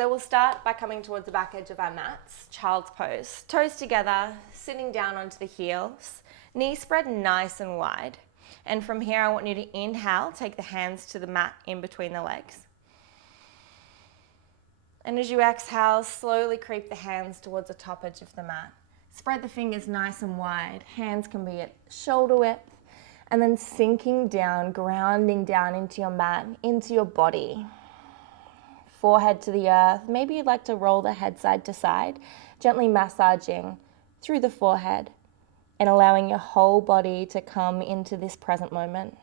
So we'll start by coming towards the back edge of our mats, child's pose. Toes together, sitting down onto the heels, knees spread nice and wide. And from here, I want you to inhale, take the hands to the mat in between the legs. And as you exhale, slowly creep the hands towards the top edge of the mat. Spread the fingers nice and wide. Hands can be at shoulder width. And then sinking down, grounding down into your mat, into your body. Forehead to the earth. Maybe you'd like to roll the head side to side, gently massaging through the forehead and allowing your whole body to come into this present moment.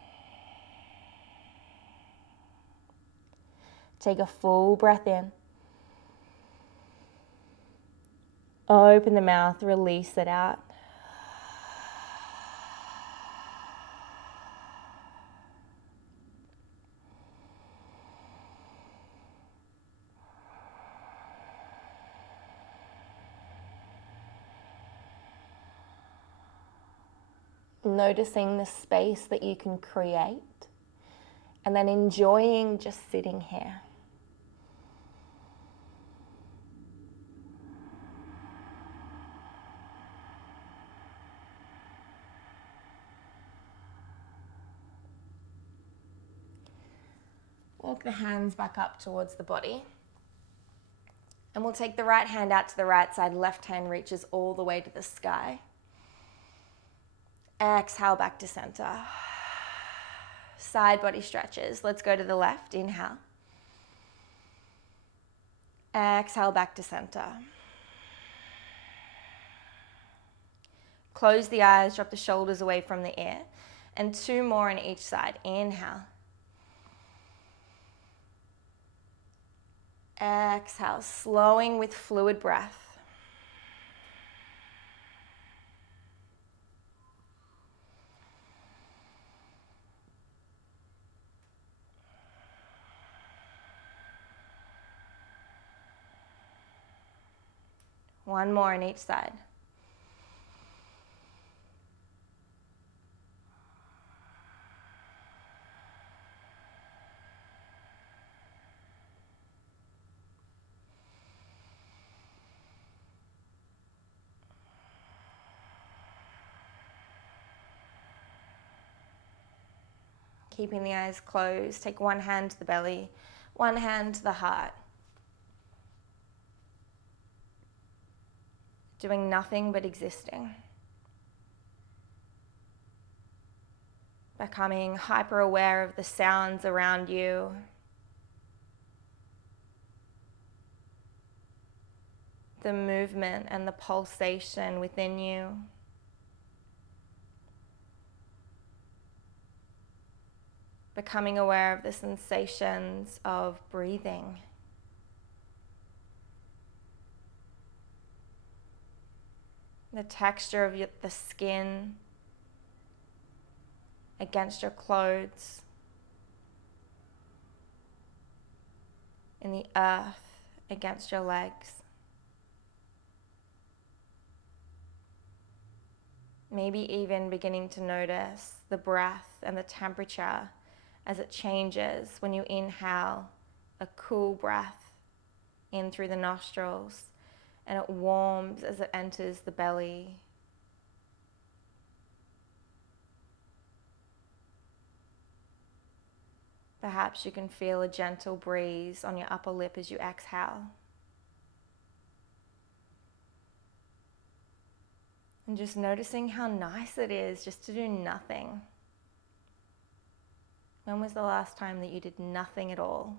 Take a full breath in. Open the mouth, release it out. Noticing the space that you can create, and then enjoying just sitting here. Walk the hands back up towards the body. And we'll take the right hand out to the right side, left hand reaches all the way to the sky. Exhale back to center. Side body stretches. Let's go to the left. Inhale. Exhale back to center. Close the eyes, drop the shoulders away from the ear. And 2 more on each side. Inhale. Exhale, slowing with fluid breath. One more on each side. Keeping the eyes closed, take one hand to the belly, one hand to the heart. Doing nothing but existing. Becoming hyper aware of the sounds around you. The movement and the pulsation within you. Becoming aware of the sensations of breathing. The texture of the skin against your clothes, and the earth against your legs. Maybe even beginning to notice the breath and the temperature as it changes when you inhale a cool breath in through the nostrils, and it warms as it enters the belly. Perhaps you can feel a gentle breeze on your upper lip as you exhale. And just noticing how nice it is just to do nothing. When was the last time that you did nothing at all?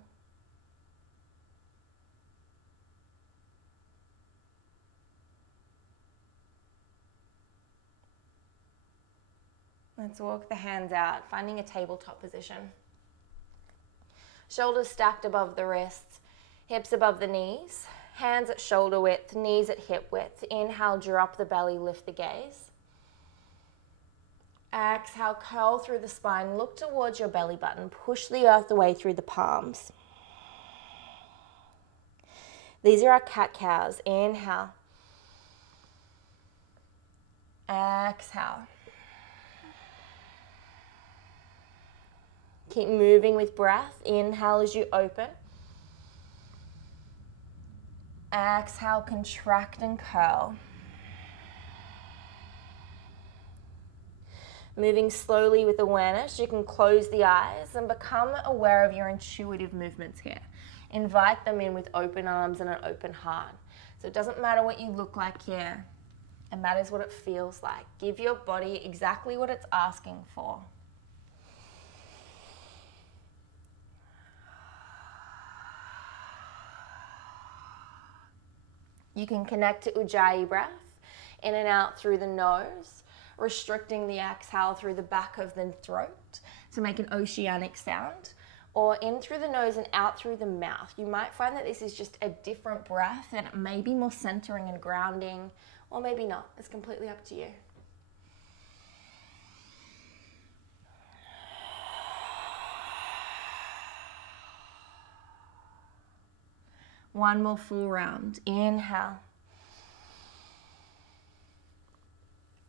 Let's walk the hands out, finding a tabletop position. Shoulders stacked above the wrists, hips above the knees, hands at shoulder width, knees at hip width. Inhale, drop the belly, lift the gaze. Exhale, curl through the spine, look towards your belly button, push the earth away through the palms. These are our cat-cows. Inhale. Exhale. Keep moving with breath. Inhale as you open. Exhale, contract and curl. Moving slowly with awareness, you can close the eyes and become aware of your intuitive movements here. Invite them in with open arms and an open heart. So it doesn't matter what you look like here. It matters what it feels like. Give your body exactly what it's asking for. You can connect to Ujjayi breath, in and out through the nose, restricting the exhale through the back of the throat to make an oceanic sound, or in through the nose and out through the mouth. You might find that this is just a different breath and it may be more centering and grounding, or maybe not. It's completely up to you. One more full round. Inhale.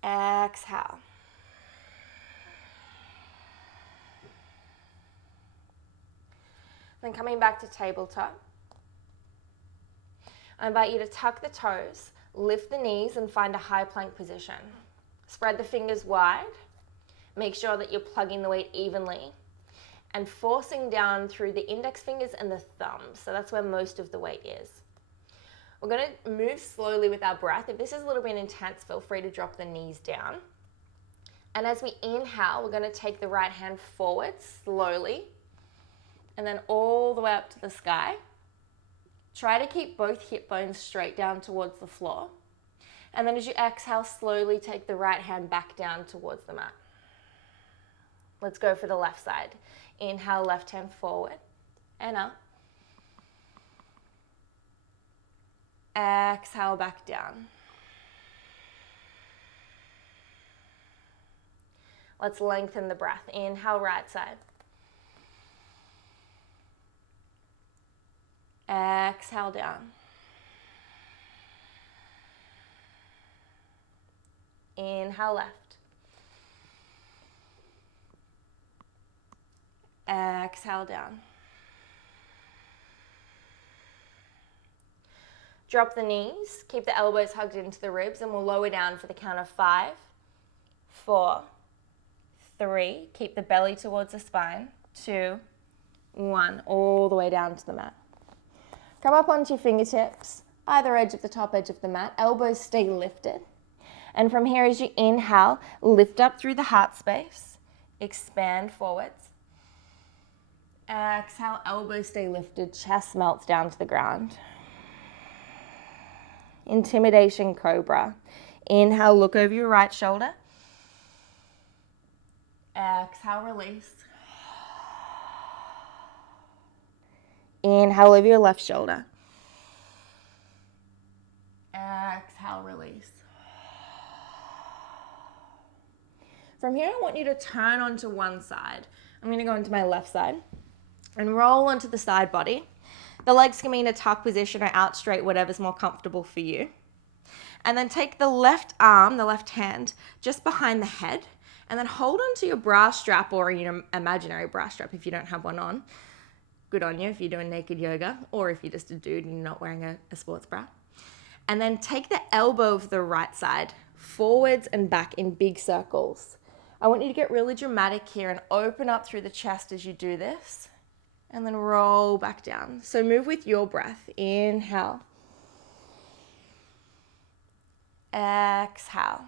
Exhale. Then coming back to tabletop, I invite you to tuck the toes, lift the knees and find a high plank position. Spread the fingers wide. Make sure that you're plugging the weight evenly and forcing down through the index fingers and the thumbs. So that's where most of the weight is. We're going to move slowly with our breath. If this is a little bit intense, feel free to drop the knees down. And as we inhale, we're going to take the right hand forward slowly and then all the way up to the sky. Try to keep both hip bones straight down towards the floor. And then as you exhale, slowly take the right hand back down towards the mat. Let's go for the left side. Inhale, left hand forward and up. Exhale, back down. Let's lengthen the breath. Inhale, right side. Exhale, down. Inhale, left. Exhale, down. Drop the knees, keep the elbows hugged into the ribs, and we'll lower down for the count of 5, 4, 3. Keep the belly towards the spine. 2, 1. All the way down to the mat. Come up onto your fingertips, either edge of the top edge of the mat. Elbows stay lifted. And from here, as you inhale, lift up through the heart space. Expand forwards. Exhale, elbows stay lifted, chest melts down to the ground. Intimidation cobra. Inhale, look over your right shoulder. Exhale, release. Inhale over your left shoulder. Exhale, release. From here, I want you to turn onto one side. I'm going to go into my left side and roll onto the side body. The legs can be in a tuck position or out straight, whatever's more comfortable for you. And then take the left arm, the left hand, just behind the head, and then hold onto your bra strap or your imaginary bra strap if you don't have one on. Good on you if you're doing naked yoga, or if you're just a dude and you're not wearing a sports bra. And then take the elbow of the right side forwards and back in big circles. I want you to get really dramatic here and open up through the chest as you do this. And then roll back down. So move with your breath. Inhale. Exhale.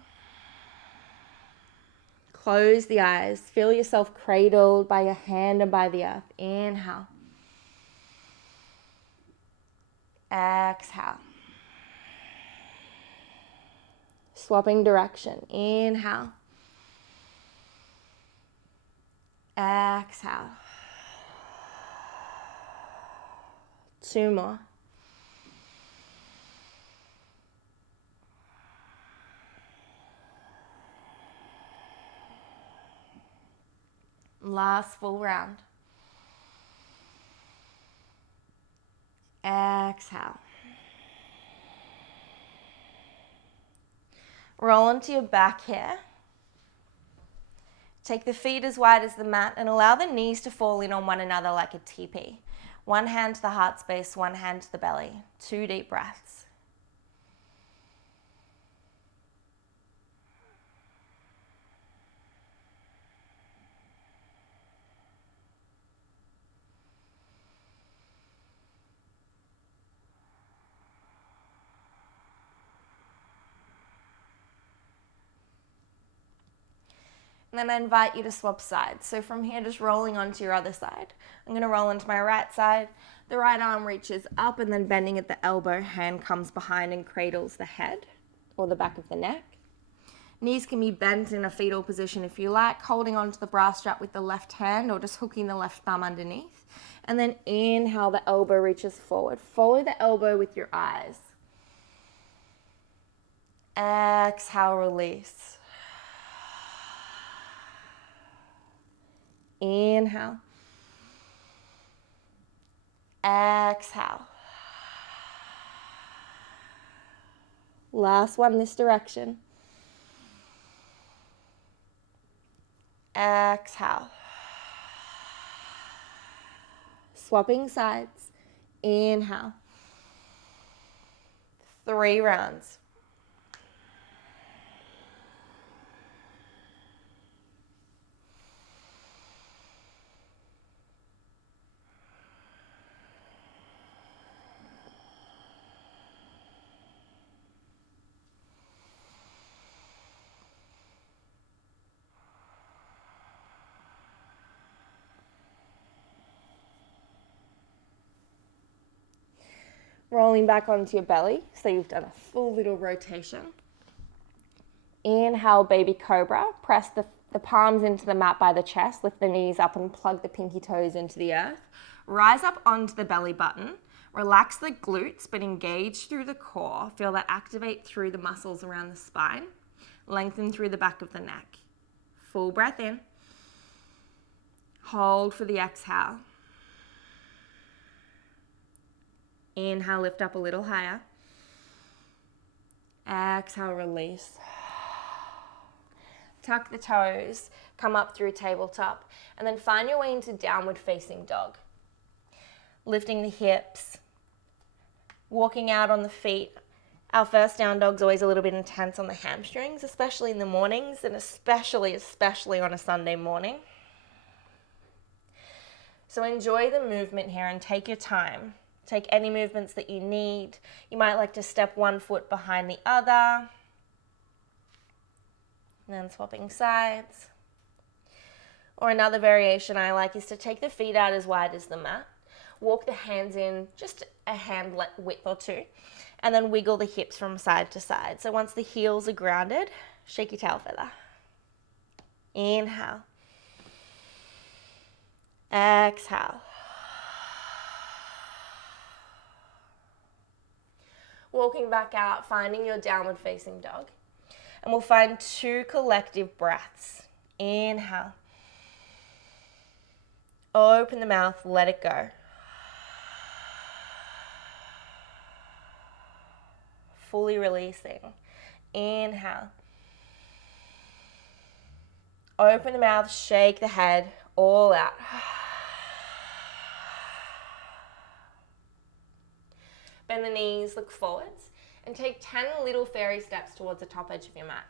Close the eyes. Feel yourself cradled by your hand and by the earth. Inhale. Exhale. Swapping direction. Inhale. Exhale. 2 more. Last full round. Exhale. Roll onto your back here. Take the feet as wide as the mat and allow the knees to fall in on one another like a teepee. One hand to the heart space, one hand to the belly. 2 deep breaths. And then I invite you to swap sides. So from here, just rolling onto your other side. I'm going to roll onto my right side. The right arm reaches up and then bending at the elbow, hand comes behind and cradles the head or the back of the neck. Knees can be bent in a fetal position if you like, holding onto the bra strap with the left hand or just hooking the left thumb underneath. And then inhale, the elbow reaches forward. Follow the elbow with your eyes. Exhale, release. Inhale. Exhale. Last one, this direction. Exhale. Swapping sides. Inhale. 3 rounds. Rolling back onto your belly, so you've done a full little rotation. Inhale, baby cobra. Press the palms into the mat by the chest, lift the knees up and plug the pinky toes into the earth. Rise up onto the belly button. Relax the glutes, but engage through the core. Feel that activate through the muscles around the spine. Lengthen through the back of the neck. Full breath in. Hold for the exhale. Inhale, lift up a little higher. Exhale, release. Tuck the toes, come up through tabletop, and then find your way into downward facing dog. Lifting the hips, walking out on the feet. Our first down dog's always a little bit intense on the hamstrings, especially in the mornings, and especially on a Sunday morning. So enjoy the movement here and take your time. Take any movements that you need. You might like to step one foot behind the other. And then swapping sides. Or another variation I like is to take the feet out as wide as the mat. Walk the hands in just a hand width or 2. And then wiggle the hips from side to side. So once the heels are grounded, shake your tail feather. Inhale. Exhale. Walking back out, finding your downward facing dog. And we'll find 2 collective breaths. Inhale. Open the mouth, let it go. Fully releasing. Inhale. Open the mouth, shake the head, all out. Bend the knees, look forwards, and take 10 little fairy steps towards the top edge of your mat.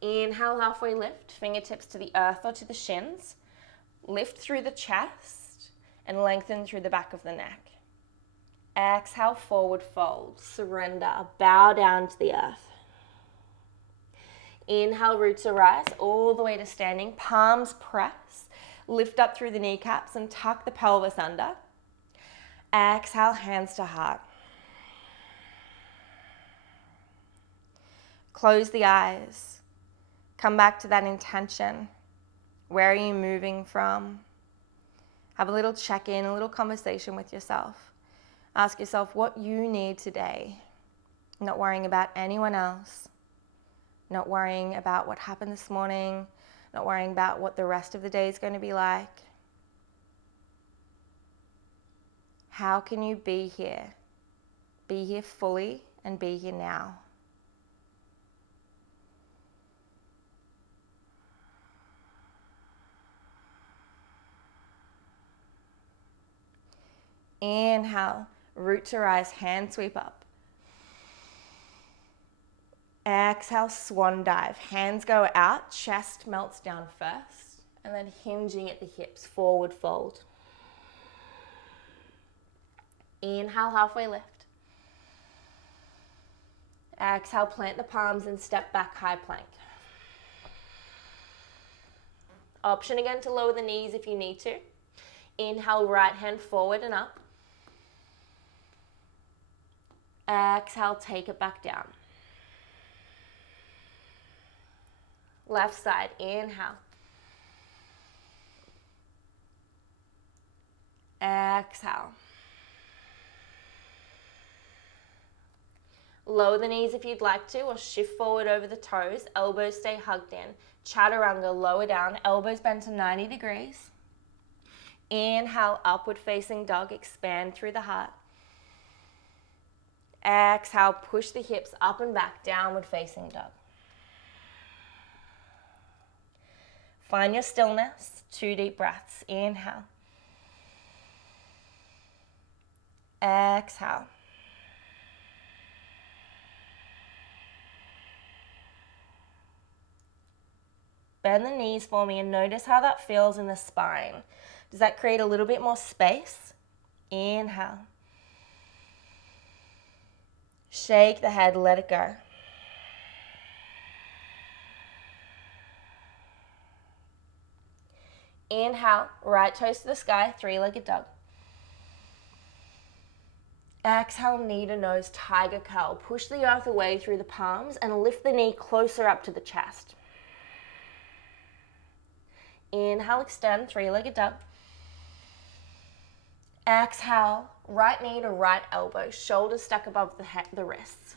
Inhale, halfway lift, fingertips to the earth or to the shins. Lift through the chest and lengthen through the back of the neck. Exhale, forward fold, surrender, bow down to the earth. Inhale, roots arise all the way to standing, palms press. Lift up through the kneecaps and tuck the pelvis under. Exhale, hands to heart. Close the eyes. Come back to that intention. Where are you moving from? Have a little check-in, a little conversation with yourself. Ask yourself what you need today. Not worrying about anyone else. Not worrying about what happened this morning. Not worrying about what the rest of the day is going to be like. How can you be here? Be here fully and be here now. Inhale, root to rise, hand sweep up. Exhale, swan dive. Hands go out, chest melts down first, and then hinging at the hips, forward fold. Inhale, halfway lift. Exhale, plant the palms and step back, high plank. Option again to lower the knees if you need to. Inhale, right hand forward and up. Exhale, take it back down. Left side, inhale. Exhale. Lower the knees if you'd like to, or shift forward over the toes. Elbows stay hugged in. Chaturanga, lower down. Elbows bend to 90 degrees. Inhale, upward facing dog. Expand through the heart. Exhale, push the hips up and back. Downward facing dog. Find your stillness. 2 deep breaths. Inhale. Exhale. Bend the knees for me and notice how that feels in the spine. Does that create a little bit more space? Inhale. Shake the head, let it go. Inhale, right toes to the sky, three-legged dog. Exhale, knee to nose, tiger curl. Push the earth away through the palms and lift the knee closer up to the chest. Inhale, extend, three-legged dog. Exhale, right knee to right elbow, shoulders stuck above the wrists.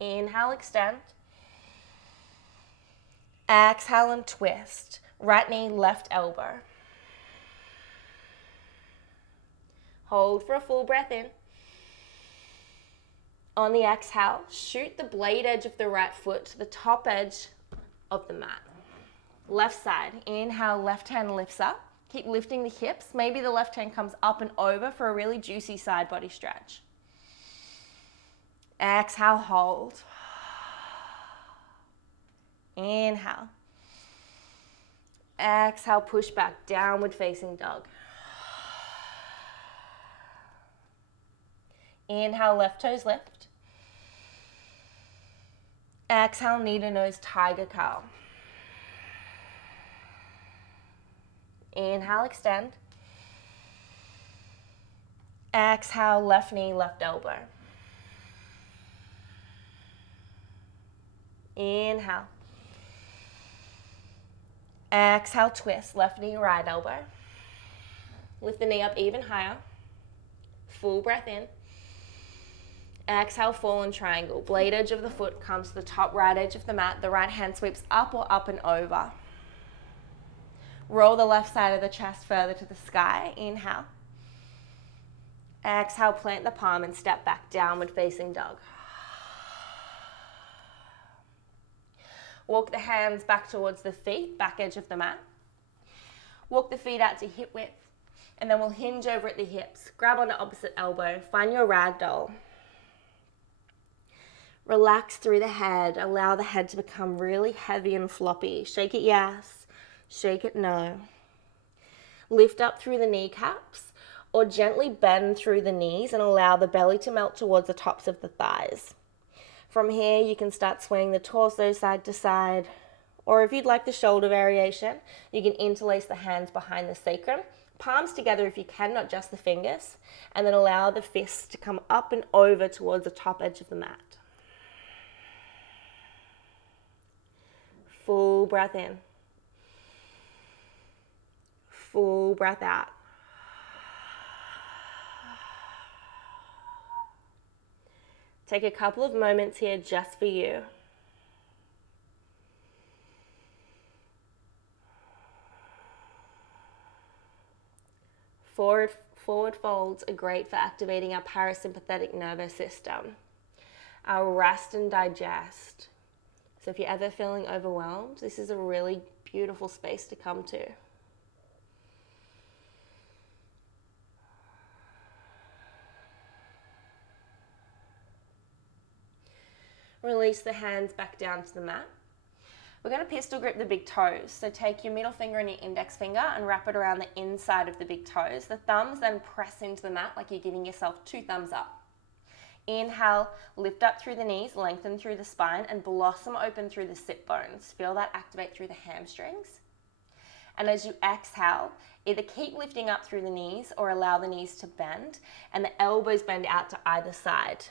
Inhale, extend. Exhale and twist. Right knee, left elbow. Hold for a full breath in. On the exhale, shoot the blade edge of the right foot to the top edge of the mat. Left side, inhale, left hand lifts up. Keep lifting the hips. Maybe the left hand comes up and over for a really juicy side body stretch. Exhale, hold. Inhale. Exhale, push back, downward facing dog. Inhale, left toes lift. Exhale, knee to nose, tiger curl. Inhale, extend. Exhale, left knee, left elbow. Inhale. Exhale, twist, left knee, right elbow. Lift the knee up even higher. Full breath in. Exhale, fallen triangle. Blade edge of the foot comes to the top right edge of the mat. The right hand sweeps up or up and over. Roll the left side of the chest further to the sky. Inhale. Exhale, plant the palm and step back, downward facing dog. Walk the hands back towards the feet, back edge of the mat. Walk the feet out to hip width, and then we'll hinge over at the hips. Grab on the opposite elbow, find your ragdoll. Relax through the head, allow the head to become really heavy and floppy. Shake it yes, shake it no. Lift up through the kneecaps, or gently bend through the knees and allow the belly to melt towards the tops of the thighs. From here, you can start swaying the torso side to side, or if you'd like the shoulder variation, you can interlace the hands behind the sacrum, palms together if you can, not just the fingers, and then allow the fists to come up and over towards the top edge of the mat. Full breath in. Full breath out. Take a couple of moments here just for you. Forward folds are great for activating our parasympathetic nervous system, our rest and digest. So if you're ever feeling overwhelmed, this is a really beautiful space to come to. Release the hands back down to the mat. We're going to pistol grip the big toes. So take your middle finger and your index finger and wrap it around the inside of the big toes. The thumbs then press into the mat like you're giving yourself 2 thumbs up. Inhale, lift up through the knees, lengthen through the spine, and blossom open through the sit bones. Feel that activate through the hamstrings. And as you exhale, either keep lifting up through the knees or allow the knees to bend and the elbows bend out to either side.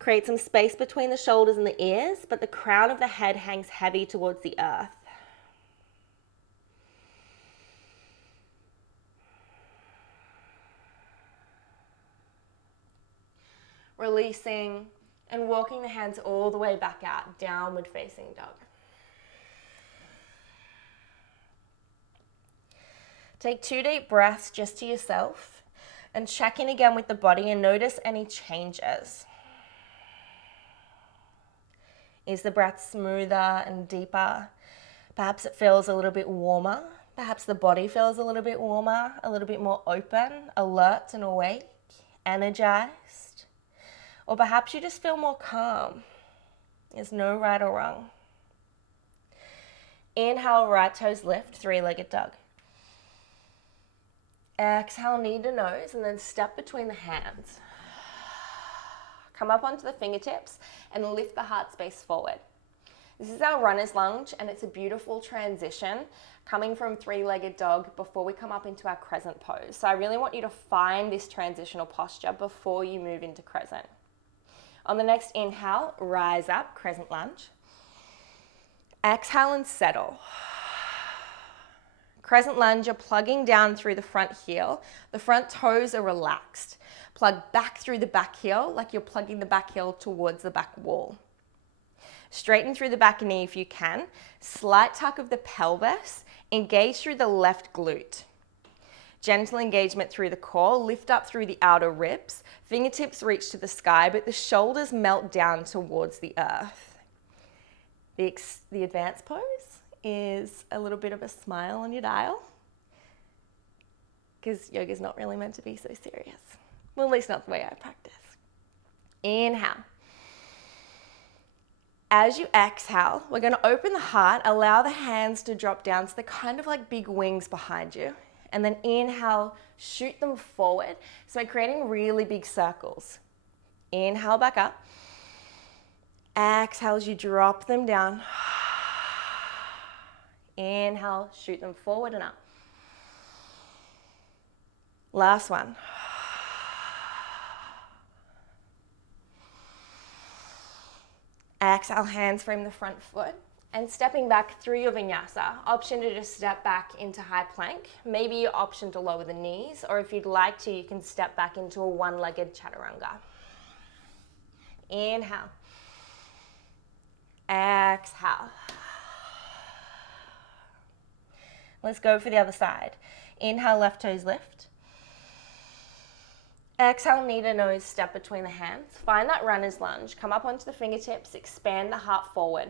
Create some space between the shoulders and the ears, but the crown of the head hangs heavy towards the earth. Releasing and walking the hands all the way back out, downward facing dog. Take 2 deep breaths just to yourself and check in again with the body and notice any changes. Is the breath smoother and deeper? Perhaps it feels a little bit warmer. Perhaps the body feels a little bit warmer, a little bit more open, alert and awake, energized. Or perhaps you just feel more calm. There's no right or wrong. Inhale, right toes lift, 3-legged dog. Exhale, knee to nose, and then step between the hands. Come up onto the fingertips and lift the heart space forward. This is our runner's lunge, and it's a beautiful transition coming from 3-legged dog before we come up into our crescent pose. So I really want you to find this transitional posture before you move into crescent. On the next inhale, rise up, crescent lunge. Exhale and settle. Crescent lunge, you're plugging down through the front heel. The front toes are relaxed. Plug back through the back heel like you're plugging the back heel towards the back wall. Straighten through the back knee if you can. Slight tuck of the pelvis. Engage through the left glute. Gentle engagement through the core. Lift up through the outer ribs. Fingertips reach to the sky, but the shoulders melt down towards the earth. The advanced pose is a little bit of a smile on your dial, because yoga is not really meant to be so serious. Well, at least not the way I practice. Inhale. As you exhale, we're going to open the heart, allow the hands to drop down so they're kind of like big wings behind you. And then inhale, shoot them forward. So we're creating really big circles. Inhale back up. Exhale as you drop them down. Inhale, shoot them forward and up. Last one. Exhale, hands frame the front foot. And stepping back through your vinyasa, option to just step back into high plank. Maybe your option to lower the knees, or if you'd like to, you can step back into a 1-legged chaturanga. Inhale. Exhale. Let's go for the other side. Inhale, left toes lift. Exhale, knee to nose, step between the hands. Find that runner's lunge. Come up onto the fingertips, expand the heart forward.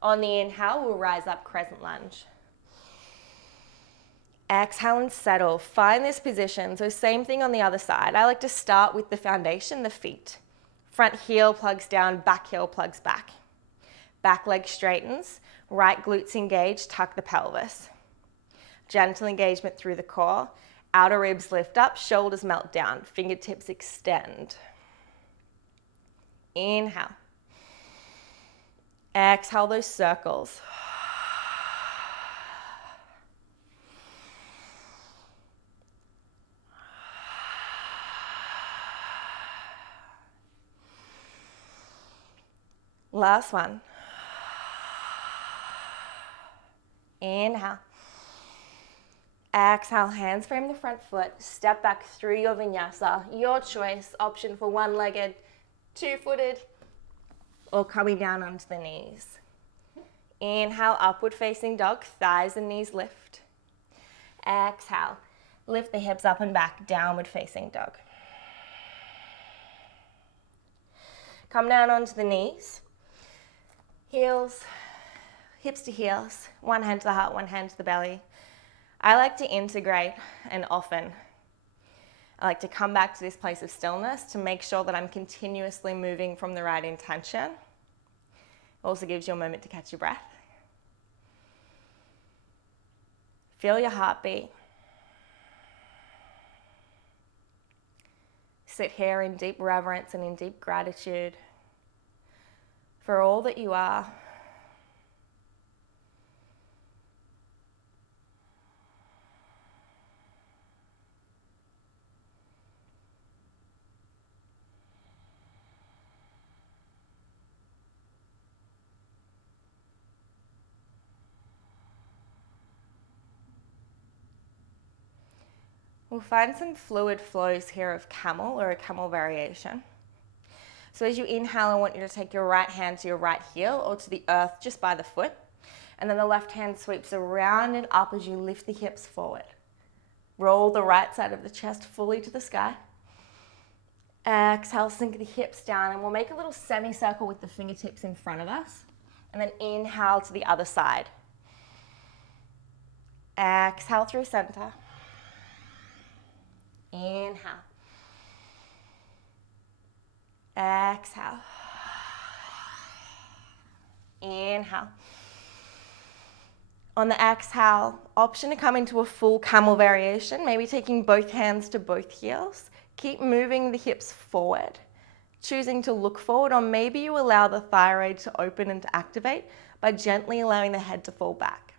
On the inhale, we'll rise up, crescent lunge. Exhale and settle. Find this position. So same thing on the other side. I like to start with the foundation, the feet. Front heel plugs down, back heel plugs back. Back leg straightens, right glutes engage, tuck the pelvis. Gentle engagement through the core. Outer ribs lift up, shoulders melt down, fingertips extend. Inhale. Exhale those circles. Last one. Inhale. Exhale, hands frame the front foot, step back through your vinyasa. Your choice, option for 1-legged, 2-footed, or coming down onto the knees. Inhale, upward facing dog, thighs and knees lift. Exhale, lift the hips up and back, downward facing dog. Come down onto the knees. Heels, hips to heels, one hand to the heart, one hand to the belly. I like to integrate and often I like to come back to this place of stillness to make sure that I'm continuously moving from the right intention. It also gives you a moment to catch your breath. Feel your heartbeat. Sit here in deep reverence and in deep gratitude for all that you are. We'll find some fluid flows here of camel or a camel variation. So as you inhale, I want you to take your right hand to your right heel or to the earth just by the foot. And then the left hand sweeps around and up as you lift the hips forward. Roll the right side of the chest fully to the sky. Exhale, sink the hips down, and we'll make a little semicircle with the fingertips in front of us. And then inhale to the other side. Exhale through center. Inhale. Exhale. Inhale. On the exhale, option to come into a full camel variation, maybe taking both hands to both heels. Keep moving the hips forward, choosing to look forward, or maybe you allow the thyroid to open and to activate by gently allowing the head to fall back.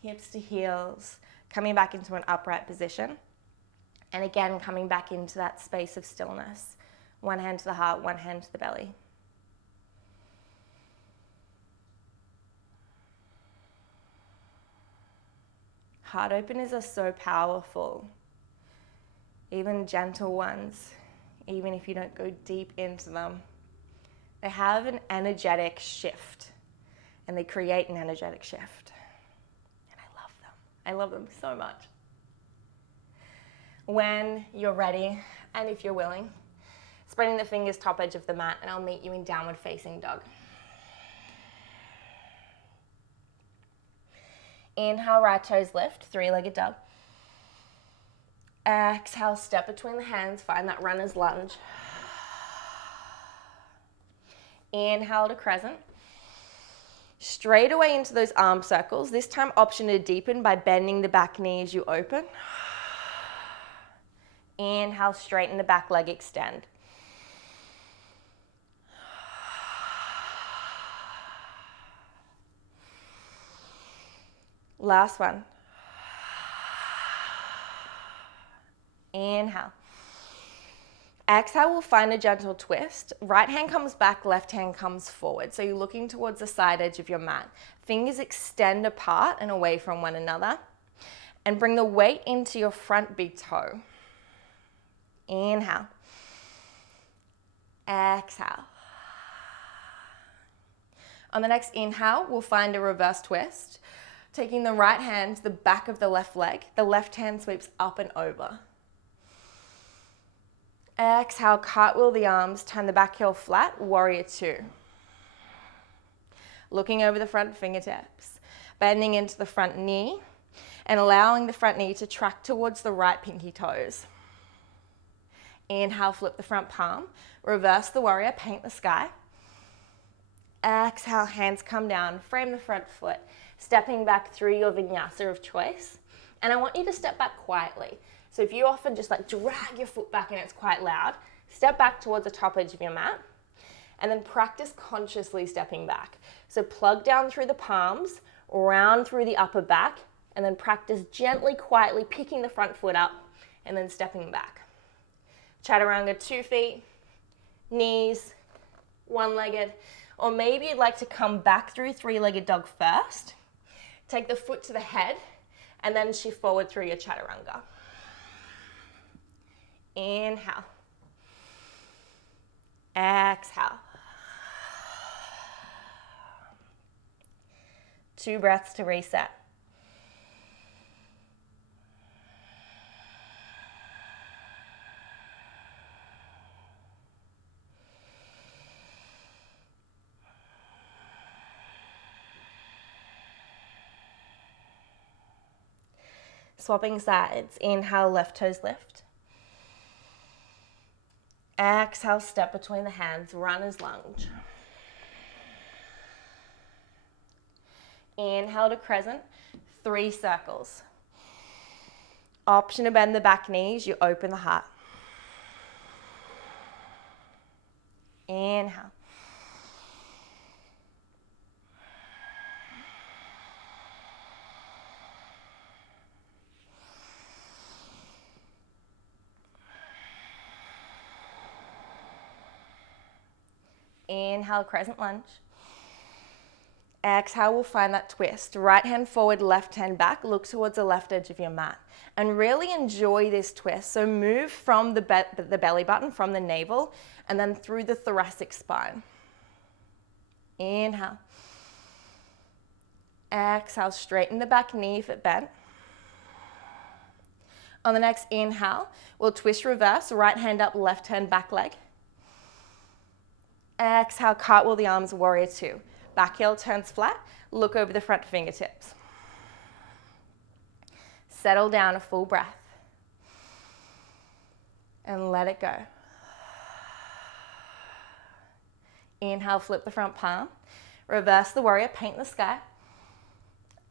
Hips to heels, coming back into an upright position. And again, coming back into that space of stillness. One hand to the heart, one hand to the belly. Heart openers are so powerful. Even gentle ones, even if you don't go deep into them, they have an energetic shift, and they create an energetic shift. I love them so much. When you're ready, and if you're willing, spreading the fingers top edge of the mat, and I'll meet you in downward facing dog. Inhale, right toes lift, three-legged dog. Exhale, step between the hands, find that runner's lunge. Inhale to crescent. Straight away into those arm circles. This time option to deepen by bending the back knee as you open. Inhale, straighten the back leg, extend. Last one. Inhale. Exhale, we'll find a gentle twist. Right hand comes back, left hand comes forward. So you're looking towards the side edge of your mat. Fingers extend apart and away from one another. And bring the weight into your front big toe. Inhale. Exhale. On the next inhale, we'll find a reverse twist. Taking the right hand to the back of the left leg, the left hand sweeps up and over. Exhale, cartwheel the arms, turn the back heel flat, warrior two. Looking over the front fingertips, bending into the front knee, and allowing the front knee to track towards the right pinky toes. Inhale, flip the front palm, reverse the warrior, paint the sky. Exhale, hands come down, frame the front foot, stepping back through your vinyasa of choice. And I want you to step back quietly. So if you often just like drag your foot back and it's quite loud, step back towards the top edge of your mat and then practice consciously stepping back. So plug down through the palms, round through the upper back, and then practice gently, quietly picking the front foot up and then stepping back. Chaturanga, 2 feet, knees, one-legged, or maybe you'd like to come back through three-legged dog first. Take the foot to the head and then shift forward through your chaturanga. Inhale. Exhale. 2 breaths to reset. Swapping sides. Inhale, left toes lift. Exhale, step between the hands, runner's lunge. Inhale to crescent, 3 circles. Option to bend the back knees, you open the heart. Inhale. Inhale, crescent lunge. Exhale, we'll find that twist. Right hand forward, left hand back. Look towards the left edge of your mat. And really enjoy this twist. So move from the belly button, from the navel, and then through the thoracic spine. Inhale. Exhale, straighten the back knee if it bent. On the next inhale, we'll twist reverse, right hand up, left hand back leg. Exhale, cartwheel the arms, warrior 2. Back heel turns flat, look over the front fingertips. Settle down, a full breath. And let it go. Inhale, flip the front palm. Reverse the warrior, paint the sky.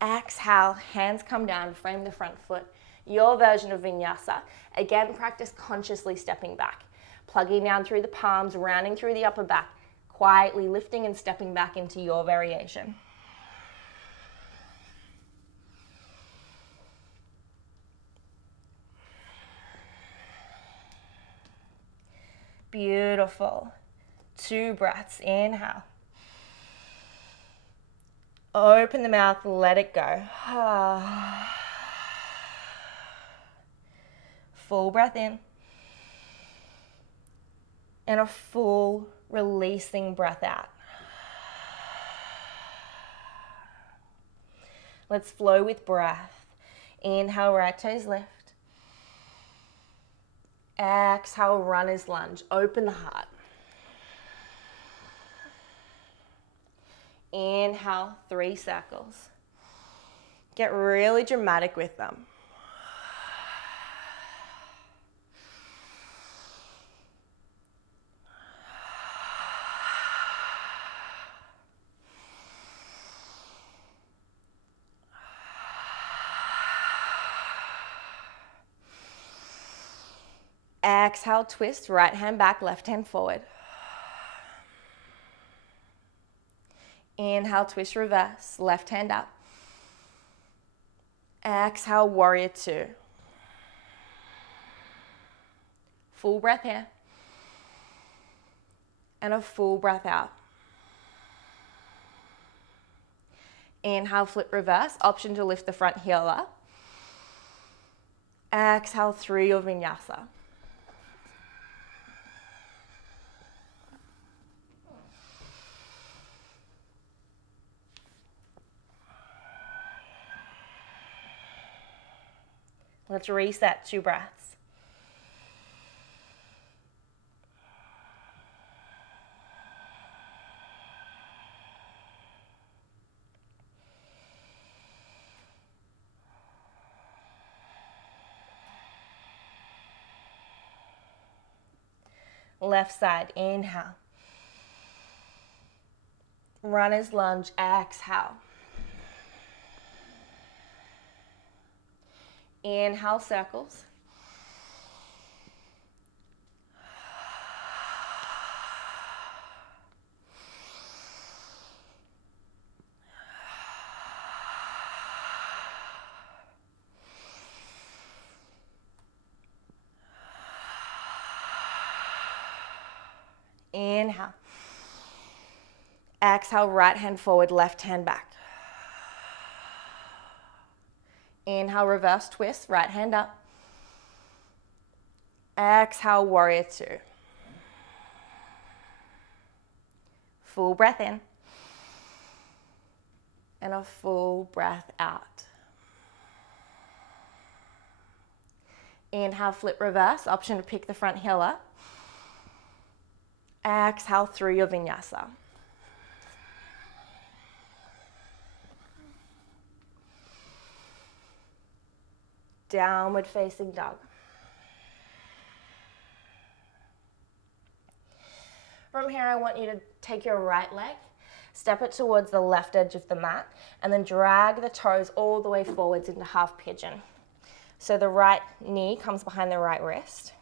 Exhale, hands come down, frame the front foot. Your version of Vinyasa. Again, practice consciously stepping back. Plugging down through the palms, rounding through the upper back. Quietly lifting and stepping back into your variation. Beautiful. 2 breaths. Inhale. Open the mouth, let it go. Full breath in. And a full releasing breath out. Let's flow with breath. Inhale, right toes lift. Exhale, runner's lunge. Open the heart. Inhale, 3 circles. Get really dramatic with them. Exhale, twist, right hand back, left hand forward. Inhale, twist, reverse, left hand up. Exhale, warrior 2. Full breath here. And a full breath out. Inhale, flip, reverse. Option to lift the front heel up. Exhale through your Vinyasa. Let's reset, 2 breaths. Left side, inhale. Runner's lunge, exhale. Inhale, circles. Inhale. Exhale, right hand forward, left hand back. Inhale, reverse twist, right hand up. Exhale, warrior 2. Full breath in. And a full breath out. Inhale, flip, reverse. Option to pick the front heel up. Exhale through your Vinyasa. downward facing dog. From here, I want you to take your right leg, step it towards the left edge of the mat, and then drag the toes all the way forwards into half pigeon. So the right knee comes behind the right wrist,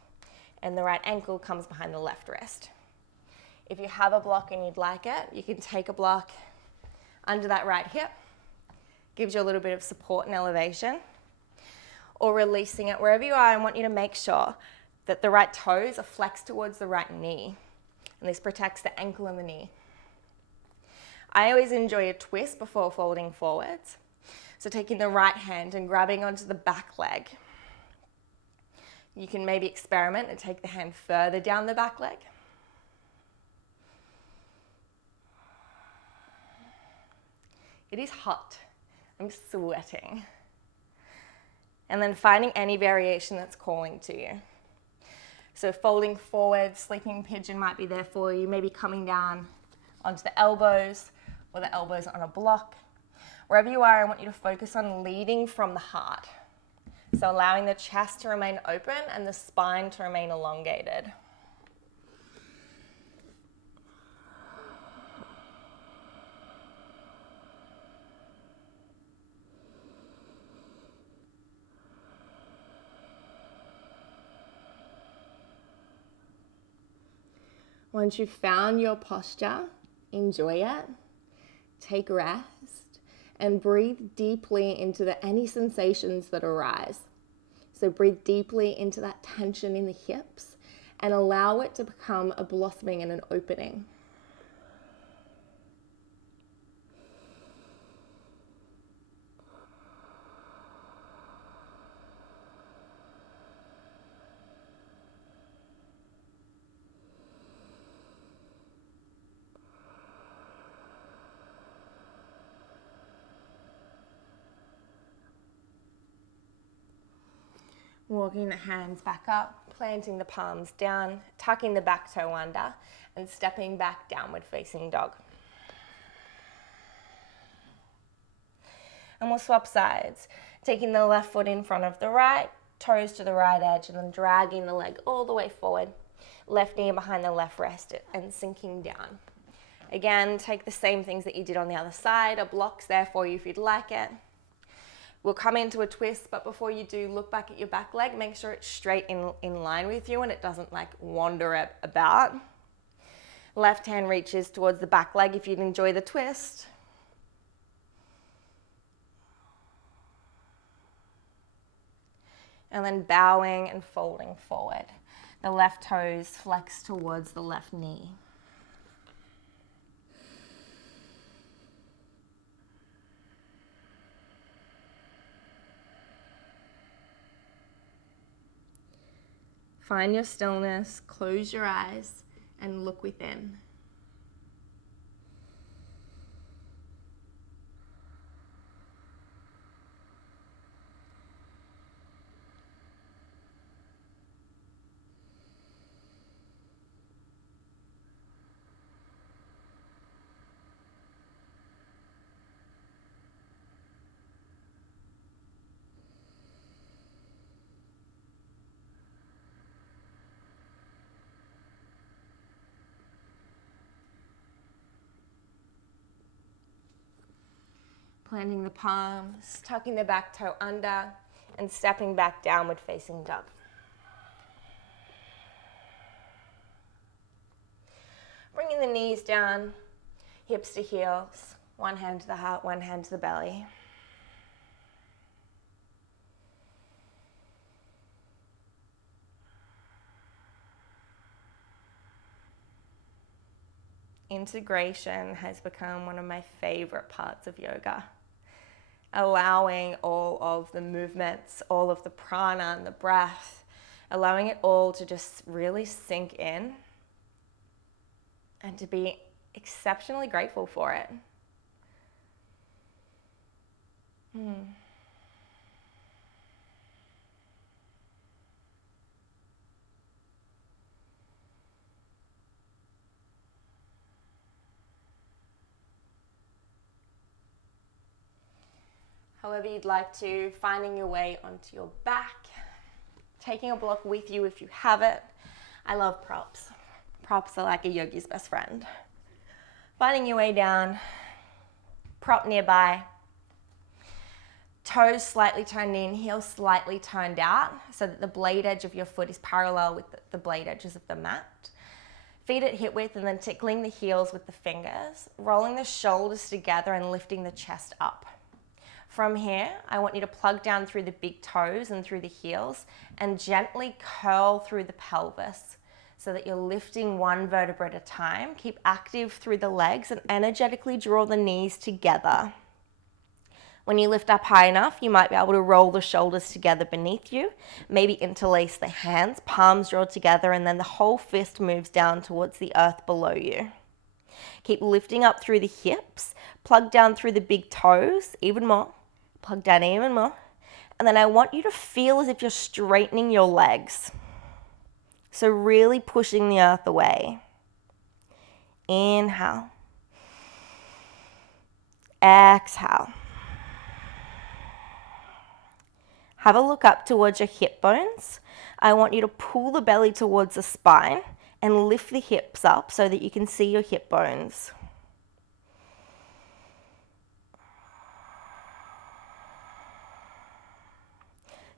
and the right ankle comes behind the left wrist. If you have a block and you'd like it, you can take a block under that right hip. Gives you a little bit of support and elevation. Or releasing it wherever you are. I want you to make sure that the right toes are flexed towards the right knee. And this protects the ankle and the knee. I always enjoy a twist before folding forwards. So taking the right hand and grabbing onto the back leg. You can maybe experiment and take the hand further down the back leg. It is hot. I'm sweating. And then finding any variation that's calling to you. So folding forward, sleeping pigeon might be there for you, maybe coming down onto the elbows or the elbows on a block. Wherever you are, I want you to focus on leading from the heart. So allowing the chest to remain open and the spine to remain elongated. Once you've found your posture, enjoy it, take rest, and breathe deeply into any sensations that arise. So breathe deeply into that tension in the hips and allow it to become a blossoming and an opening. Walking the hands back up, planting the palms down, tucking the back toe under, and stepping back downward facing dog. And we'll swap sides, taking the left foot in front of the right, toes to the right edge, and then dragging the leg all the way forward, left knee behind the left wrist, and sinking down. Again, take the same things that you did on the other side. A block's there for you if you'd like it. We'll come into a twist, but before you do, look back at your back leg. Make sure it's straight in line with you and it doesn't like wander about. Left hand reaches towards the back leg if you'd enjoy the twist. And then bowing and folding forward. The left toes flex towards the left knee. Find your stillness, close your eyes, and look within. Planting the palms, tucking the back toe under, and stepping back downward facing dog. Bringing the knees down, hips to heels, one hand to the heart, one hand to the belly. Integration has become one of my favorite parts of yoga. Allowing all of the movements, all of the prana and the breath, allowing it all to just really sink in and to be exceptionally grateful for it. however you'd like to, finding your way onto your back, taking a block with you if you have it. I love props. Props are like a yogi's best friend. Finding your way down, prop nearby, toes slightly turned in, heels slightly turned out so that the blade edge of your foot is parallel with the blade edges of the mat. Feet at hip width and then tickling the heels with the fingers, rolling the shoulders together and lifting the chest up. From here, I want you to plug down through the big toes and through the heels and gently curl through the pelvis so that you're lifting one vertebra at a time. Keep active through the legs and energetically draw the knees together. When you lift up high enough, you might be able to roll the shoulders together beneath you, maybe interlace the hands, palms draw together, and then the whole fist moves down towards the earth below you. Keep lifting up through the hips, plug down through the big toes, even more, plug down even more, and then I want you to feel as if you're straightening your legs. So really pushing the earth away. Inhale. Exhale. Have a look up towards your hip bones. I want you to pull the belly towards the spine and lift the hips up so that you can see your hip bones.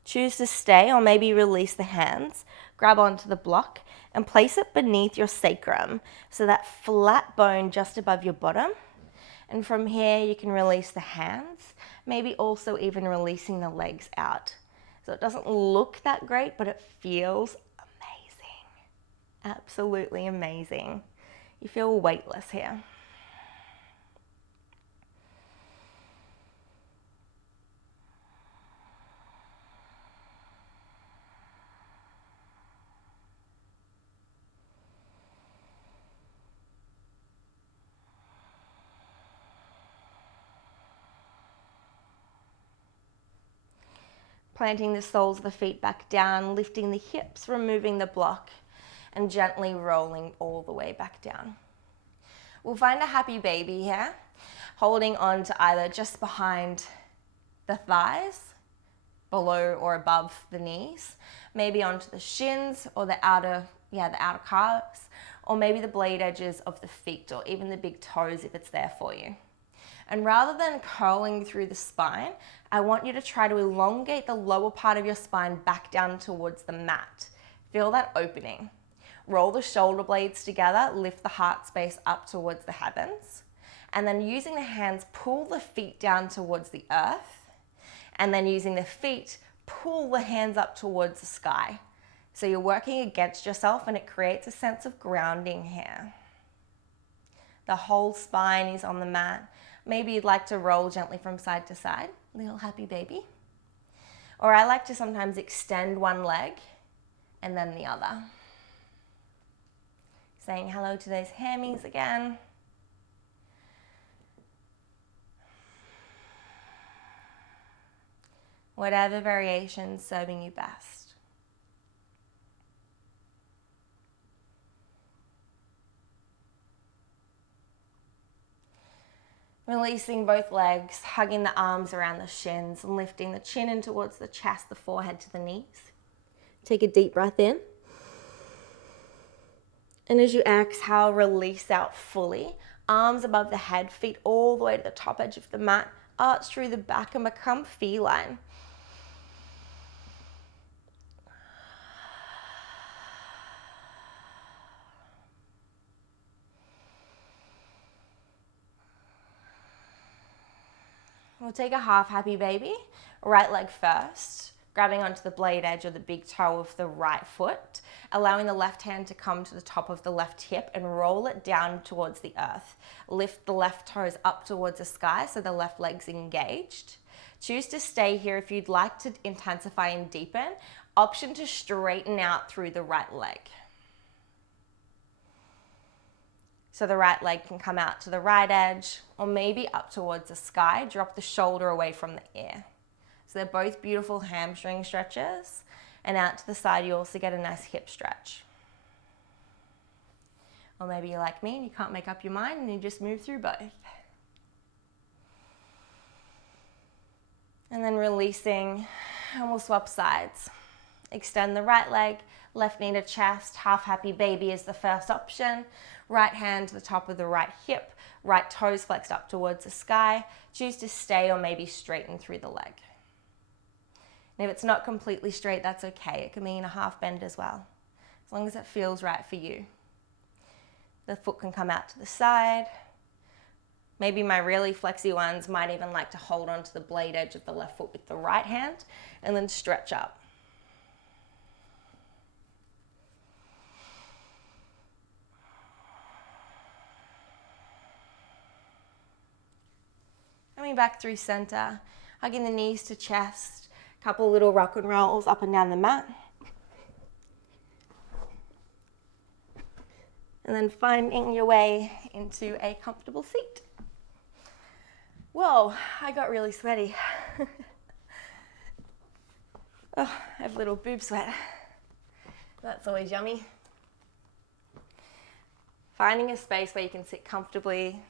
Choose to stay or maybe release the hands. Grab onto the block and place it beneath your sacrum, so that flat bone just above your bottom. And from here you can release the hands, maybe also even releasing the legs out. So it doesn't look that great, but it feels amazing. Absolutely amazing. You feel weightless here. Planting the soles of the feet back down, lifting the hips, removing the block, and gently rolling all the way back down. We'll find a happy baby here, holding on to either just behind the thighs, below or above the knees, maybe onto the shins or the outer calves, or maybe the blade edges of the feet or even the big toes if it's there for you. And rather than curling through the spine, I want you to try to elongate the lower part of your spine back down towards the mat. Feel that opening. Roll the shoulder blades together, lift the heart space up towards the heavens, and then using the hands, pull the feet down towards the earth, and then using the feet, pull the hands up towards the sky. So you're working against yourself and it creates a sense of grounding here. The whole spine is on the mat. Maybe you'd like to roll gently from side to side, little happy baby. Or I like to sometimes extend one leg and then the other. Saying hello to those hammies again. Whatever variation serving you best. Releasing both legs, hugging the arms around the shins and lifting the chin in towards the chest, the forehead to the knees. Take a deep breath in. And as you exhale, release out fully. Arms above the head, feet all the way to the top edge of the mat. Arch through the back and become feline. We'll take a half happy baby, right leg first, grabbing onto the blade edge or the big toe of the right foot, allowing the left hand to come to the top of the left hip and roll it down towards the earth. Lift the left toes up towards the sky so the left leg's engaged. Choose to stay here if you'd like to intensify and deepen. Option to straighten out through the right leg. So the right leg can come out to the right edge or maybe up towards the sky. Drop the shoulder away from the ear. So they're both beautiful hamstring stretches. And out to the side, you also get a nice hip stretch. Or maybe you're like me and you can't make up your mind and you just move through both. And then releasing, and we'll swap sides. Extend the right leg, left knee to chest, half happy baby is the first option. Right hand to the top of the right hip, right toes flexed up towards the sky. Choose to stay or maybe straighten through the leg. And if it's not completely straight, that's okay. It can mean a half bend as well, as long as it feels right for you. The foot can come out to the side. Maybe my really flexy ones might even like to hold onto the blade edge of the left foot with the right hand and then stretch up. Coming back through center, hugging the knees to chest, a couple little rock and rolls up and down the mat. And then finding your way into a comfortable seat. Whoa, I got really sweaty. Oh, I have a little boob sweat. That's always yummy. Finding a space where you can sit comfortably,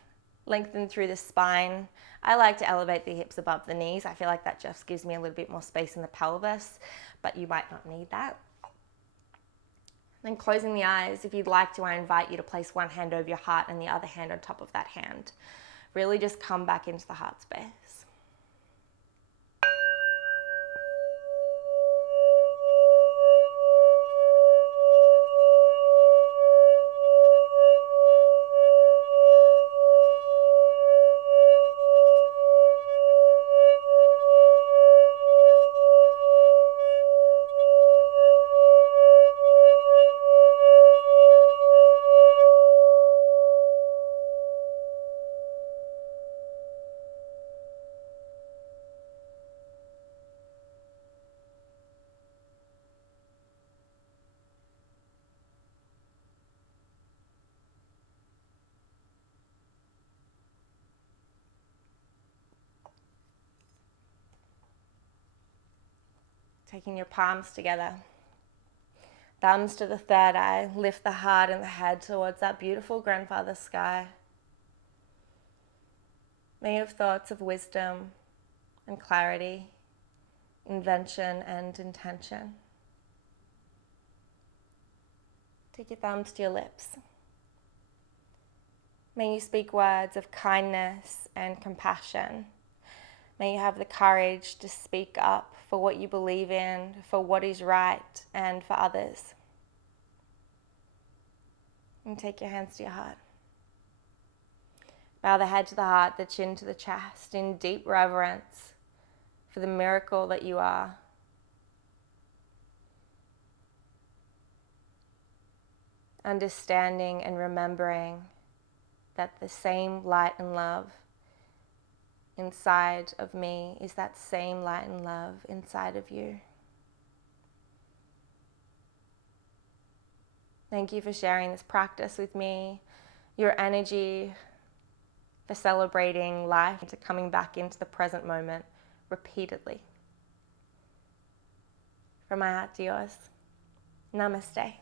lengthen through the spine. I like to elevate the hips above the knees. I feel like that just gives me a little bit more space in the pelvis, but you might not need that. Then closing the eyes, if you'd like to, I invite you to place one hand over your heart and the other hand on top of that hand. Really just come back into the heart space. Taking your palms together, thumbs to the third eye, lift the heart and the head towards that beautiful grandfather sky. May you have thoughts of wisdom and clarity, invention and intention. Take your thumbs to your lips. May you speak words of kindness and compassion. May you have the courage to speak up for what you believe in, for what is right, and for others. And take your hands to your heart. Bow the head to the heart, the chin to the chest, in deep reverence for the miracle that you are. Understanding and remembering that the same light and love inside of me is that same light and love inside of you. Thank you for sharing this practice with me, your energy, for celebrating life, to coming back into the present moment repeatedly. From my heart to yours, namaste.